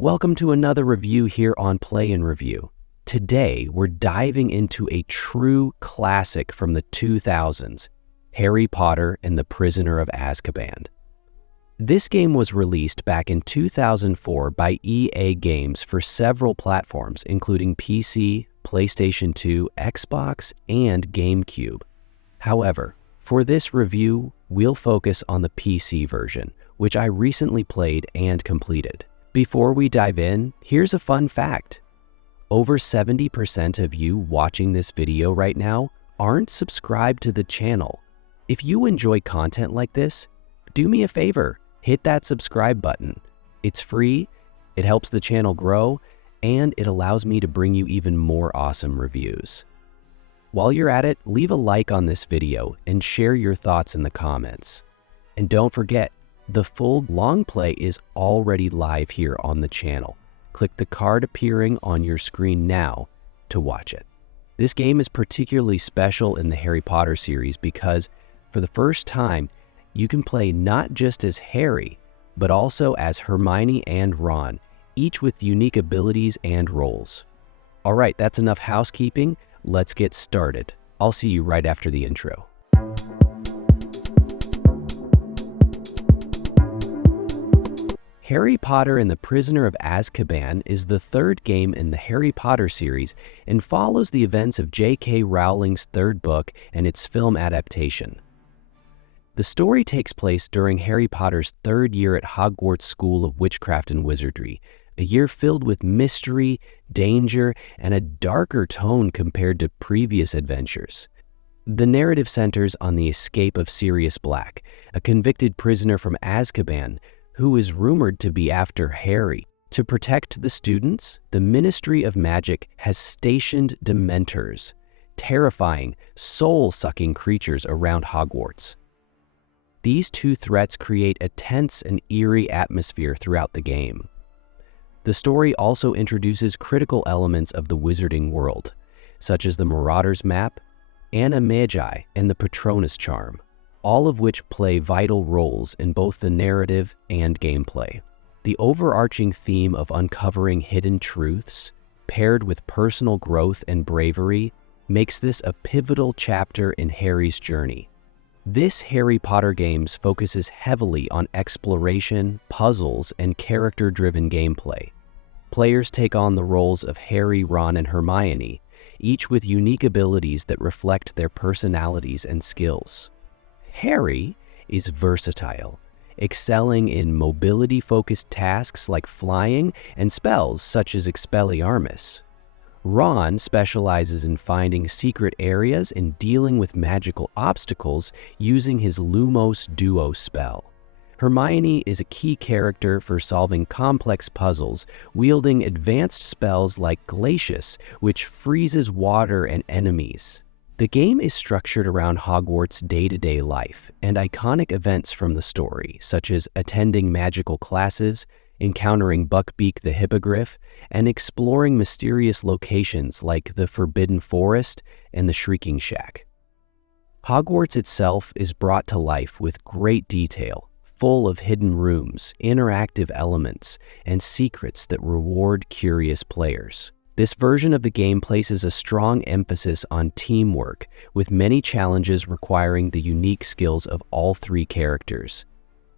Welcome to another review here on PlayN'Review. Today, we're diving into a true classic from the 2000s, Harry Potter and the Prisoner of Azkaban. This game was released back in 2004 by EA Games for several platforms, including PC, PlayStation 2, Xbox, and GameCube. However, for this review, we'll focus on the PC version, which I recently played and completed. Before we dive in, here's a fun fact. Over 70% of you watching this video right now aren't subscribed to the channel. If you enjoy content like this, do me a favor, hit that subscribe button. It's free, it helps the channel grow, and it allows me to bring you even more awesome reviews. While you're at it, leave a like on this video and share your thoughts in the comments. And don't forget, the full long play is already live here on the channel. Click the card appearing on your screen now to watch it. This game is particularly special in the Harry Potter series because, for the first time, you can play not just as Harry, but also as Hermione and Ron, each with unique abilities and roles. All right, that's enough housekeeping. Let's get started. I'll see you right after the intro. Harry Potter and the Prisoner of Azkaban is the third game in the Harry Potter series and follows the events of J.K. Rowling's third book and its film adaptation. The story takes place during Harry Potter's third year at Hogwarts School of Witchcraft and Wizardry, a year filled with mystery, danger, and a darker tone compared to previous adventures. The narrative centers on the escape of Sirius Black, a convicted prisoner from Azkaban, who is rumored to be after Harry. To protect the students, the Ministry of Magic has stationed Dementors, terrifying, soul-sucking creatures around Hogwarts. These two threats create a tense and eerie atmosphere throughout the game. The story also introduces critical elements of the wizarding world, such as the Marauder's Map, Anna Magi, and the Patronus Charm, all of which play vital roles in both the narrative and gameplay. The overarching theme of uncovering hidden truths, paired with personal growth and bravery, makes this a pivotal chapter in Harry's journey. This Harry Potter games focuses heavily on exploration, puzzles, and character-driven gameplay. Players take on the roles of Harry, Ron, and Hermione, each with unique abilities that reflect their personalities and skills. Harry is versatile, excelling in mobility-focused tasks like flying and spells such as Expelliarmus. Ron specializes in finding secret areas and dealing with magical obstacles using his Lumos Duo spell. Hermione is a key character for solving complex puzzles, wielding advanced spells like Glacius, which freezes water and enemies. The game is structured around Hogwarts' day-to-day life and iconic events from the story, such as attending magical classes, encountering Buckbeak the Hippogriff, and exploring mysterious locations like the Forbidden Forest and the Shrieking Shack. Hogwarts itself is brought to life with great detail, full of hidden rooms, interactive elements, and secrets that reward curious players. This version of the game places a strong emphasis on teamwork, with many challenges requiring the unique skills of all three characters.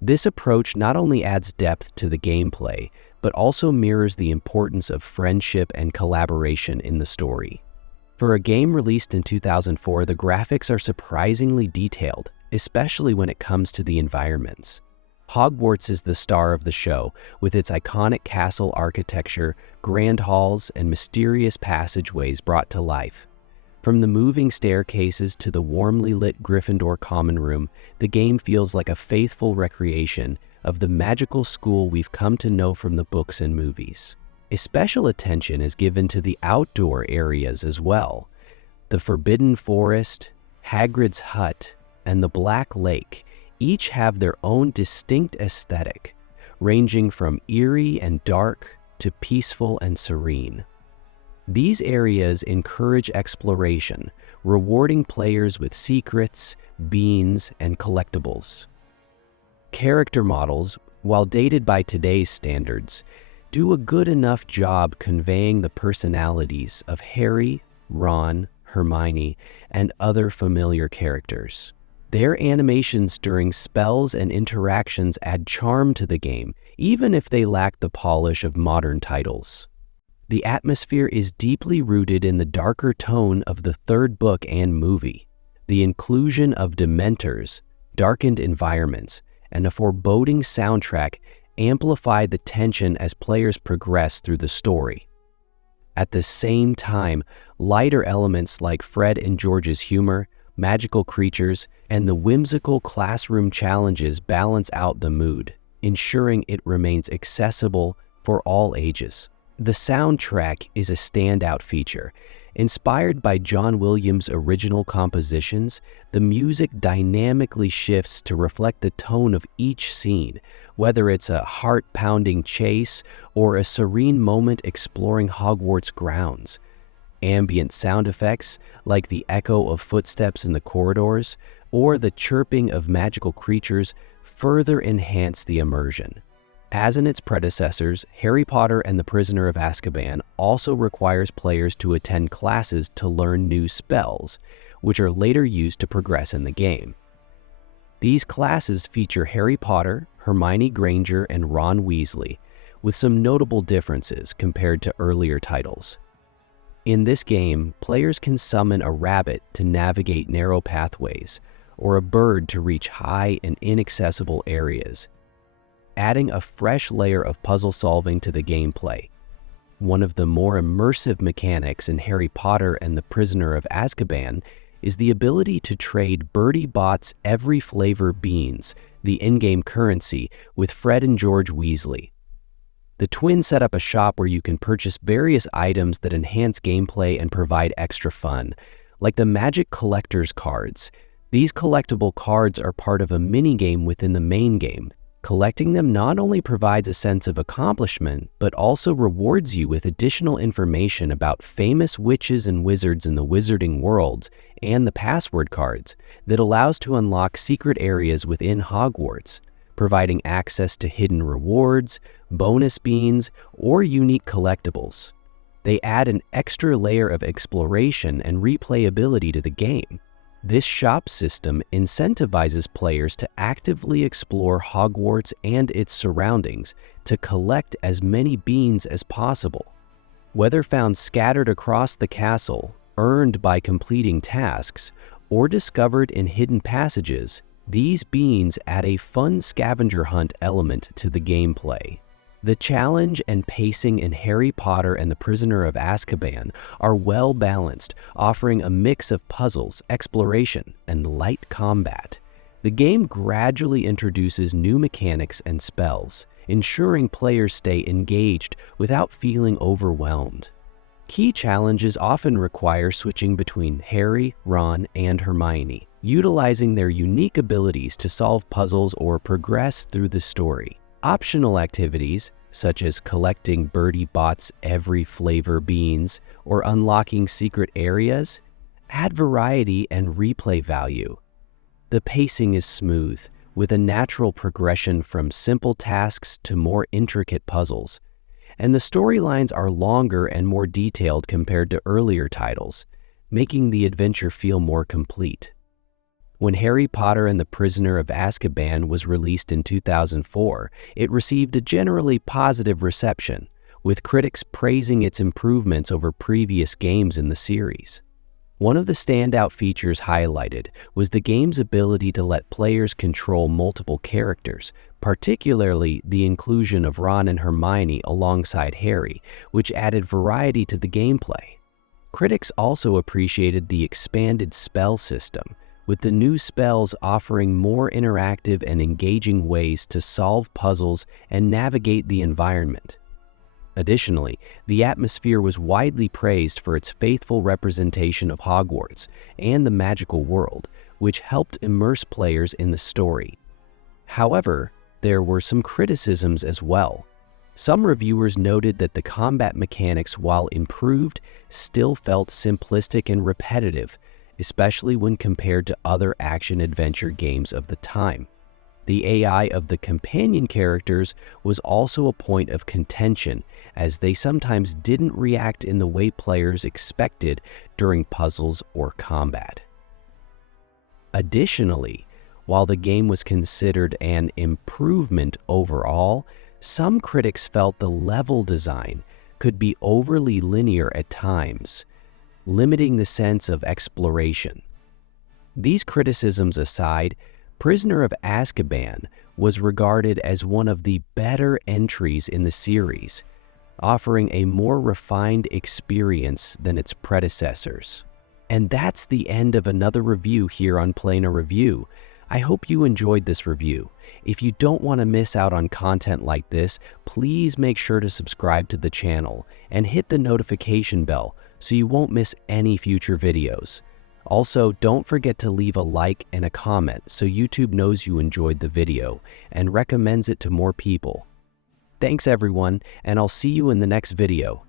This approach not only adds depth to the gameplay, but also mirrors the importance of friendship and collaboration in the story. For a game released in 2004, the graphics are surprisingly detailed, especially when it comes to the environments. Hogwarts is the star of the show, with its iconic castle architecture, grand halls, and mysterious passageways brought to life. From the moving staircases to the warmly lit Gryffindor common room, the game feels like a faithful recreation of the magical school we've come to know from the books and movies. A special attention is given to the outdoor areas as well. The Forbidden Forest, Hagrid's Hut, and the Black Lake each have their own distinct aesthetic, ranging from eerie and dark to peaceful and serene. These areas encourage exploration, rewarding players with secrets, beans, and collectibles. Character models, while dated by today's standards, do a good enough job conveying the personalities of Harry, Ron, Hermione, and other familiar characters. Their animations during spells and interactions add charm to the game, even if they lack the polish of modern titles. The atmosphere is deeply rooted in the darker tone of the third book and movie. The inclusion of Dementors, darkened environments, and a foreboding soundtrack amplify the tension as players progress through the story. At the same time, lighter elements like Fred and George's humor, magical creatures, and the whimsical classroom challenges balance out the mood, ensuring it remains accessible for all ages. The soundtrack is a standout feature. Inspired by John Williams' original compositions, the music dynamically shifts to reflect the tone of each scene, whether it's a heart-pounding chase or a serene moment exploring Hogwarts grounds. Ambient sound effects, like the echo of footsteps in the corridors or the chirping of magical creatures, further enhance the immersion. As in its predecessors, Harry Potter and the Prisoner of Azkaban also requires players to attend classes to learn new spells, which are later used to progress in the game. These classes feature Harry Potter, Hermione Granger, and Ron Weasley, with some notable differences compared to earlier titles. In this game, players can summon a rabbit to navigate narrow pathways, or a bird to reach high and inaccessible areas, adding a fresh layer of puzzle solving to the gameplay. One of the more immersive mechanics in Harry Potter and the Prisoner of Azkaban is the ability to trade Bertie Bott's Every Flavor beans, the in-game currency, with Fred and George Weasley. The twins set up a shop where you can purchase various items that enhance gameplay and provide extra fun, like the Magic Collector's cards. These collectible cards are part of a minigame within the main game. Collecting them not only provides a sense of accomplishment, but also rewards you with additional information about famous witches and wizards in the wizarding worlds and the password cards that allows to unlock secret areas within Hogwarts, providing access to hidden rewards, bonus beans, or unique collectibles. They add an extra layer of exploration and replayability to the game. This shop system incentivizes players to actively explore Hogwarts and its surroundings to collect as many beans as possible. Whether found scattered across the castle, earned by completing tasks, or discovered in hidden passages, these beans add a fun scavenger hunt element to the gameplay. The challenge and pacing in Harry Potter and the Prisoner of Azkaban are well balanced, offering a mix of puzzles, exploration, and light combat. The game gradually introduces new mechanics and spells, ensuring players stay engaged without feeling overwhelmed. Key challenges often require switching between Harry, Ron, and Hermione, utilizing their unique abilities to solve puzzles or progress through the story. Optional activities, such as collecting Bertie Bott's Every Flavor beans or unlocking secret areas, add variety and replay value. The pacing is smooth, with a natural progression from simple tasks to more intricate puzzles, and the storylines are longer and more detailed compared to earlier titles, making the adventure feel more complete. When Harry Potter and the Prisoner of Azkaban was released in 2004, it received a generally positive reception, with critics praising its improvements over previous games in the series. One of the standout features highlighted was the game's ability to let players control multiple characters, particularly the inclusion of Ron and Hermione alongside Harry, which added variety to the gameplay. Critics also appreciated the expanded spell system, with the new spells offering more interactive and engaging ways to solve puzzles and navigate the environment. Additionally, the atmosphere was widely praised for its faithful representation of Hogwarts and the magical world, which helped immerse players in the story. However, there were some criticisms as well. Some reviewers noted that the combat mechanics, while improved, still felt simplistic and repetitive, especially when compared to other action-adventure games of the time. The AI of the companion characters was also a point of contention, as they sometimes didn't react in the way players expected during puzzles or combat. Additionally, while the game was considered an improvement overall, some critics felt the level design could be overly linear at times, limiting the sense of exploration. These criticisms aside, Prisoner of Azkaban was regarded as one of the better entries in the series, offering a more refined experience than its predecessors. And that's the end of another review here on PlayN'Review. I hope you enjoyed this review. If you don't want to miss out on content like this, please make sure to subscribe to the channel and hit the notification bell so you won't miss any future videos. Also, don't forget to leave a like and a comment so YouTube knows you enjoyed the video and recommends it to more people. Thanks everyone, and I'll see you in the next video.